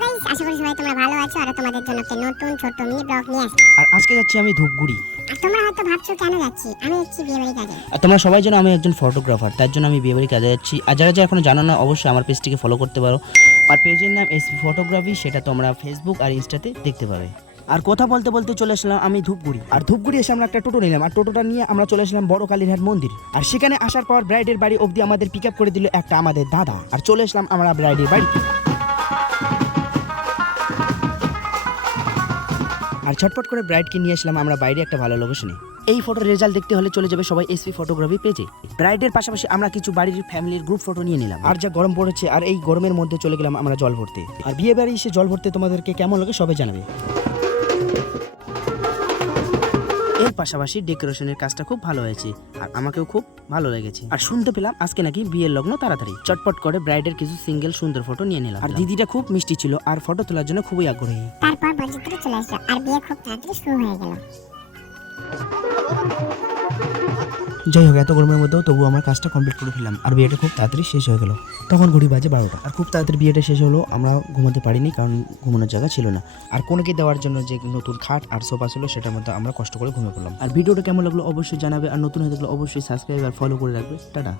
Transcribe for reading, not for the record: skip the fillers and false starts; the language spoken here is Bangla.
গাইস, আশা করি সবাই তোমরা ভালো আছো আর তোমাদের জন্য একটা নতুন ছোট্ট মিনি ব্লগ নিয়ে আসছি। আর আজকে যাচ্ছি আমি ধূপগুড়ি। আর তোমরা হয়তো ভাবছো কেন যাচ্ছি, আমি যাচ্ছি বিয়েবাড়ি কাজে। আর তোমরা সবাই জানো আমি একজন ফটোগ্রাফার, তার জন্য আমি বিয়েবাড়ি কাজে যাচ্ছি। আর যারা এখনো জানো না অবশ্যই আমার পেজটিকে ফলো করতে পারো। আর পেজের নাম এসপি ফটোগ্রাফি, সেটা তোমরা ফেসবুক আর ইনস্টাতে দেখতে পাবে। আর কথা বলতে বলতে চলে আসলাম আমি ধূপগুড়ি। আর ধূপগুড়ি এসে আমরা একটা টোটো নিলাম, আর টোটোটা নিয়ে আমরা চলে আসলাম বড় কালীরহাট মন্দির। আর সেখানে আসার পর ব্রাইডের বাড়ি অবধি আমাদের পিক আপ করে দিল একটা আমাদের দাদা। আর চলে আসলাম আমরা ব্রাইডের বাড়িতে। আর ছটপট করে ব্রাইডকে নিয়ে আসলাম আমরা বাইরে একটা ভালো লোকেশনে। এই ফটোর রেজাল্ট দেখতে হলে চলে যাবে সবাই এসপি ফটোগ্রাফি পেজে। ব্রাইডের পাশাপাশি আমরা কিছু বাড়ির ফ্যামিলির গ্রুপ ফটো নিয়ে নিলাম। আর যা গরম পড়েছে, আর এই গরমের মধ্যে চলে গেলাম আমরা জল ভরতে। আর বিয়ে বাড়ি এসে জল ভরতে তোমাদেরকে কেমন লাগে সবাই জানাবে। এর পাশাপাশি ডেকোরেশনের কাজটা খুব ভালো হয়েছে, আর আমাকেও খুব ভালো লেগেছে। আর শুনতে পেলাম আজকে নাকি বিয়ের লগ্ন তাড়াতাড়ি। চটপট করে ব্রাইডের কিছু সিঙ্গেল সুন্দর ফটো নিয়ে নিলাম। আর দিদিটা খুব মিষ্টি ছিল আর ফটো তোলার জন্য খুবই আগ্রহী। তারপর বরযাত্রী চলে আসলো আর বিয়ে খুব তাড়াতাড়ি শুরু হয়ে গেল। যাই হোক, এত গরমের মধ্যেও তবু আমার কাজটা কমপ্লিট করে ফেললাম, আর বিয়েটা খুব তাড়াতাড়ি শেষ হয়ে গেল। তখন ঘড়ি বাজে 12টা। আর খুব তাড়াতাড়ি বিয়েটা শেষ হলো, আমরা ঘুমাতে পারিনি কারণ ঘুমানোর জায়গা ছিল না। আর কোনকে দেওয়ার জন্য যে নতুন খাট আর সোফা ছিল সেটার মধ্যে আমরা কষ্ট করে ঘুমিয়ে পড়লাম। আর ভিডিওটা কেমন লাগলো অবশ্যই জানাবে, আর নতুন হয়ে থাকলে অবশ্যই সাবস্ক্রাইব আর ফলো করে রাখবে। টাটা।